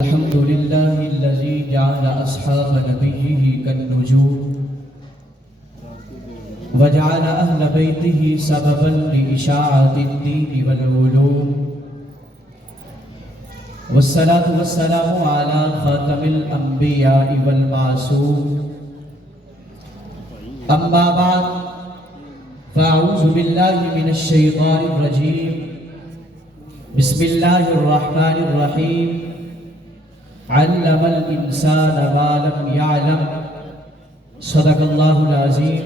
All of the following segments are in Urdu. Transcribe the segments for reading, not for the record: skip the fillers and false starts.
الحمد لله الذي جعل أصحاب نبيه كالنجوم وجعل أهل بيته سببا لإشاعة الدين والعلوم والصلاة والسلام على خاتم الأنبياء والمعصوم أما بعد فأعوذ بالله من الشيطان الرجيم بسم الله الرحمن الرحيم علم الإنسان ما لم يعلم صدق الله العظيم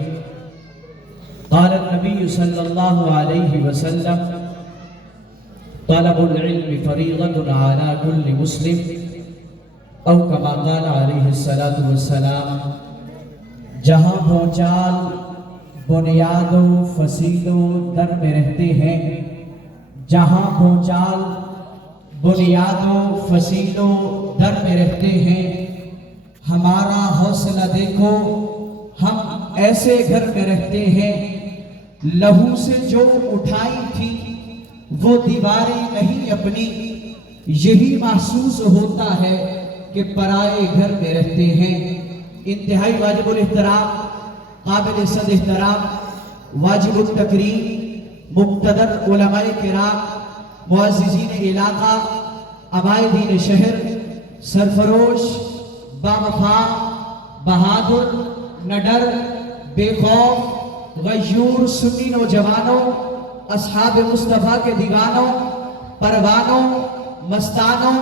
قال النبي صلى الله عليه وسلم طلب العلم فريضة على كل مسلم أو كما قال عليه الصلاة والسلام جہاں بھونچال بنیاد و فصیل و در میں رہتے ہیں، جہاں بھونچال بنیاد و فصیل و در میں رہتے ہیں، ہمارا حوصلہ دیکھو ہم ایسے گھر میں رہتے ہیں، لہو سے جو اٹھائی تھی وہ دیواریں نہیں اپنی، یہی محسوس ہوتا ہے کہ پرائے گھر میں رہتے ہیں۔ انتہائی واجب الاحترام، قابل صد احترام، واجب التکریم، مقتدر علماء کرام، معززین علاقہ، عبائدین شہر، سرفروش، باوفا، بہادر، نڈر، بے خوف، غیور سنی نوجوانوں، اصحاب مصطفیٰ کے دیوانوں، پروانوں، مستانوں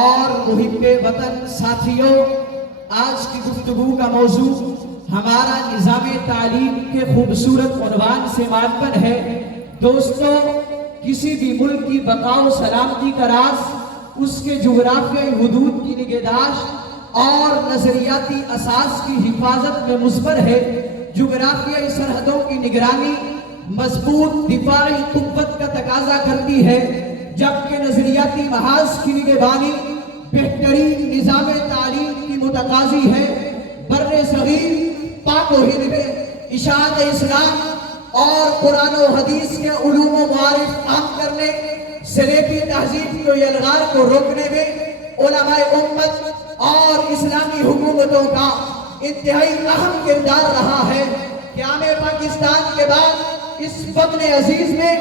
اور محب وطن ساتھیوں، آج کی گفتگو کا موضوع ہمارا نظام تعلیم کے خوبصورت عنوان سے معبر ہے۔ دوستو، کسی بھی ملک کی بقا و سلامتی کا راز اس کے جغرافیائی حدود کی نگہداشت اور نظریاتی اساس کی حفاظت میں مضمر ہے۔ جغرافیائی سرحدوں کی نگرانی مضبوط دفاعی قوت کا تقاضا کرتی ہے، جبکہ نظریاتی محاذ کی نگہبانی بہترین نظام تعلیم کی متقاضی ہے۔ بر صغیر پاک و ہند میں اشاعت اسلام اور قرآن و حدیث کے علوم و معارف عام کرنے، سلیبی تہذیب کو یلغار کو روکنے میں علماء امت اور اسلامی حکومتوں کا انتہائی اہم کردار رہا ہے۔ قیام پاکستان کے بعد اس وطن عزیز میں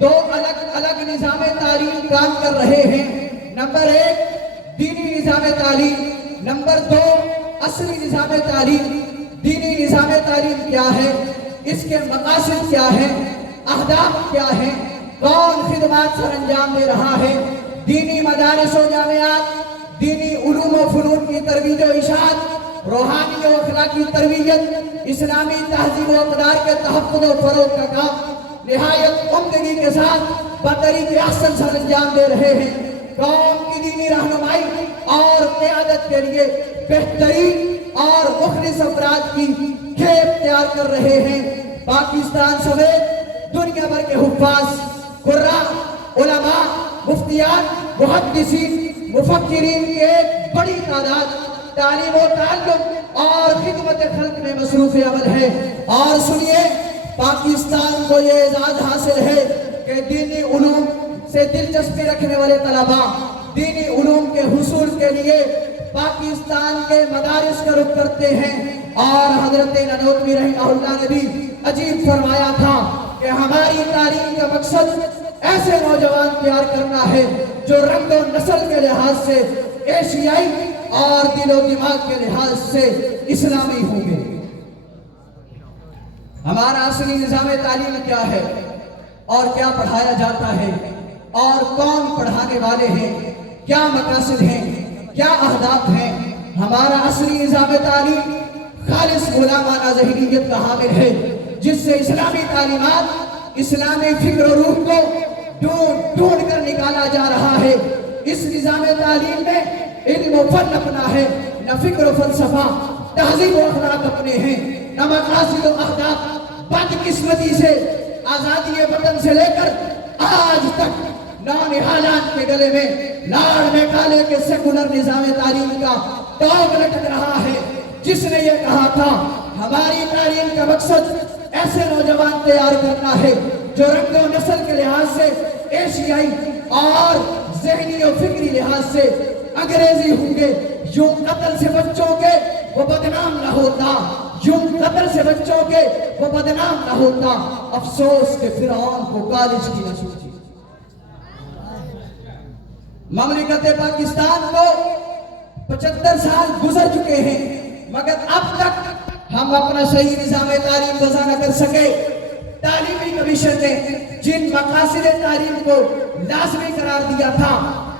دو الگ الگ نظام تعلیم کام کر رہے ہیں۔ نمبر 1 دینی نظام تعلیم، نمبر 2 اصلی نظام تعلیم۔ دینی نظام تعلیم کیا ہے؟ اس کے مقاصد کیا ہیں؟ اہداف کیا ہیں؟ کون خدمات سر انجام دے رہا ہے؟ دینی مدارس و جامعات دینی علوم و فنون کی ترویج و اشاعت، روحانی و اخلاقی تربیت، اسلامی تہذیب و اقدار کے تحفظ و فروغ کا کام نہایت عمدگی کے ساتھ بطریق احسن سر انجام دے رہے ہیں۔ قوم کی دینی رہنمائی اور قیادت کے لیے بہترین اور مخلص افراد کی کھیپ تیار کر رہے ہیں۔ پاکستان سمیت دنیا بھر کے حفاظ، قراء، علماء، مفتیان، محدثین، مفکرین کی ایک بڑی تعداد تعلیم و تعلم اور خدمت خلق میں مصروف عمل ہے۔ اور سنیے، پاکستان کو یہ اعزاز حاصل ہے کہ دینی علوم سے دلچسپی رکھنے والے طلباء دینی علوم کے حصول کے لیے پاکستان کے مدارس کا رخ کرتے ہیں۔ اور حضرت نانوتوی رحمہ اللہ نے بھی عجیب فرمایا تھا کہ ہماری تعلیم کا مقصد ایسے نوجوان تیار کرنا ہے جو رنگ و نسل کے لحاظ سے ایشیائی اور دل و دماغ کے لحاظ سے اسلامی ہوں گے۔ ہمارا اصلی نظام تعلیم کیا ہے اور کیا پڑھایا جاتا ہے اور کون پڑھانے والے ہیں، کیا مقاصد ہیں، کیا اہداف ہیں؟ ہمارا اصلی نظام تعلیم خالص غلامانہ ذہنیت کا حامل ہے، جس سے اسلامی تعلیمات، اسلامی فکر و روح کو ڈھونڈ کر نکالا جا رہا ہے۔ اس نظام تعلیم میں علم و فن اپنا ہے، نہ فکر و فلسفہ، تہذیب و اخلاق اپنے ہیں، نہ مقاصد و اہداف۔ بدقسمتی سے آزادی وطن سے لے کر آج تک نونہالان کے گلے میں لاڑ میں کالے کے سیکولر نظام تعلیم کا ٹوگ لٹک رہا ہے، جس نے یہ کہا تھا ہماری تعلیم کا مقصد ایسے نوجوان تیار کرنا ہے جو رنگ و نسل کے لحاظ سے ایشیائی اور ذہنی و فکری لحاظ سے انگریزی ہوں گے، یوں قتل سے بچوں کے وہ بدنام نہ ہوتا، یوں قتل سے بچوں کے وہ بدنام نہ ہوتا۔ افسوس کہ فرعون کو کالج کی نہ سوچی۔ مملکت پاکستان کو 75 سال گزر چکے ہیں، مگر اب تک ہم اپنا صحیح نظام تعلیم وضع نہ کر سکے۔ تعلیمی کمیشن نے جن مقاصد تعلیم کو لازمی قرار دیا تھا،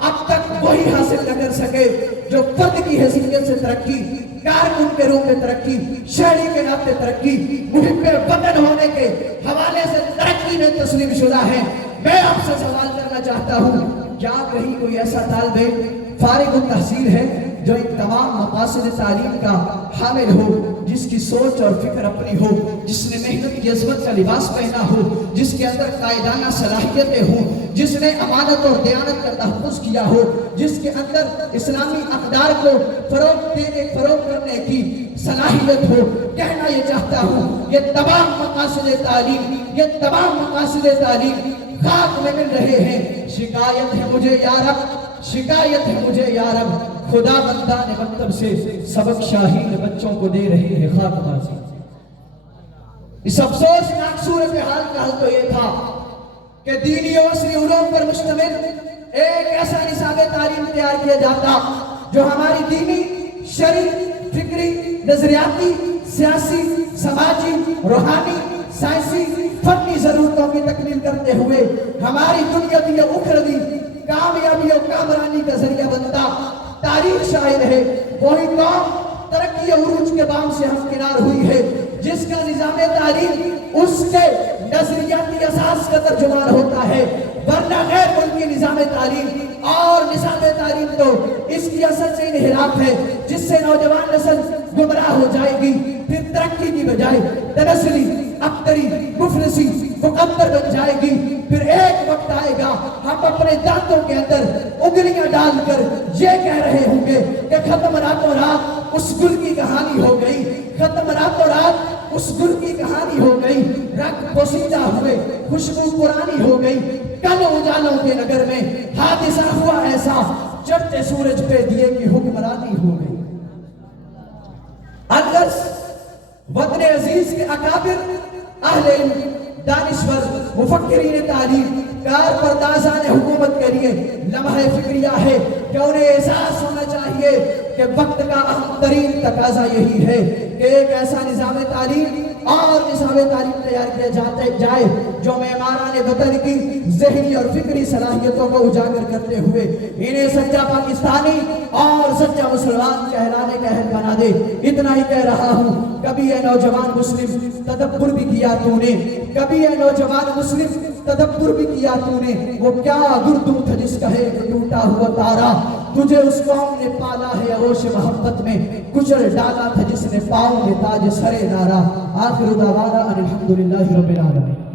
اب تک وہی حاصل نہ کر سکے جو فرد کی حیثیت سے ترقی، کارکن کے روپ میں ترقی، شہری کے ناطے ترقی، محب وطن ہونے کے حوالے سے ترقی میں تسلیم شدہ ہے۔ میں آپ سے سوال کرنا چاہتا ہوں، کیا کہیں کوئی ایسا طالب علم فارغ التحصیل ہے جو ان تمام مقاصد تعلیم کا حامل ہو، جس کی سوچ اور فکر اپنی ہو، جس نے محنت کی عظمت کا لباس پہنا ہو، جس کے اندر قائدانہ صلاحیتیں ہوں، جس نے امانت اور دیانت کا تحفظ کیا ہو، جس کے اندر اسلامی اقدار کو فروغ کرنے کی صلاحیت ہو؟ کہنا یہ چاہتا ہوں، یہ تمام مقاصد تعلیم خاک میں مل رہے ہیں۔ شکایت ہے مجھے یا رب، شکایت ہے مجھے یا رب، خدا بندان مکتب سے سبق شاہین بچوں کو دے رہے ہیں خاک بازی۔ اس افسوسناک صورتحال کا حل تو یہ تھا کہ دینی و عصری علوم پر مشتمل ایک ایسا نصاب تعلیم تیار کیا جاتا جو ہماری دینی، شرعی، فکری، نظریاتی، سیاسی، سماجی، روحانی، سائنسی، فنی ضرورتوں کی تکمیل کرتے ہوئے ہماری دنیاوی و اخروی کامیابی و کامرانی کا ذریعہ بنتا۔ تاریخ شاہد ہے وہی قوم ترقی و عروج کے بام سے ہمکنار ہوئی ہے جس کا نظام تعلیم اس کے نظریاتی اساس کا ترجمان ہوتا ہے، ورنہ غیر ملکی نظام تعلیم اور نظام تعلیم تو اس کی اصل سے انحراف ہے، جس سے نوجوان نسل گمراہ ہو جائے گی، پھر ترقی کی بجائے تنزلی، ابتری، مفلسی، مقدر بن جائے گی۔ پھر ایک وقت آئے گا ہم اپنے دانتوں کے اندر انگلیاں ڈال کر یہ کہہ رہے ہوں گے کہ ختم راتوں رات اس گل کی کہانی ہو گئی، ختم راتوں رات اس گل کی کہانی ہو گئی، رنگ پوشیدہ ہوئے، خوشبو پرانی ہو گئی، کل اجالوں کے نگر میں حادثہ ہوا ایسا، چڑھتے سورج پہ دیے کی حکمرانی ہو گئی۔ اندرس وطن عزیز کے اکابر، اہل علم، دانشور، مفکرین تعلیم، کار پردازان حکومت کے لیے لمحہ فکریہ ہے کہ انہیں احساس ہونا چاہیے کہ وقت کا اہم ترین تقاضا یہی ہے کہ ایک ایسا نظام تعلیم اور نصاب تعلیم تیار کیا جائے جو معماران وطن کی ذہنی اور فکری صلاحیتوں کو اجاگر کرتے ہوئے انہیں سچا پاکستانی اور سچا مسلمان کہلانے کا اہل بنا دے۔ اتنا ہی کہہ رہا ہوں، کبھی اے نوجوان مسلم تدبر بھی کیا تو نے، کبھی اے نوجوان مسلم تدبر بھی کیا تو نے، وہ کیا گردوں تھا جس کا ہے ٹوٹا ہوا تارا، تجھے اس قوم نے پالا ہے عروش محبت میں، کچل ڈالا تھا جس نے پاؤں میں تاج سرے دارا۔ آخر دعوانا ان الحمدللہ رب العالمین۔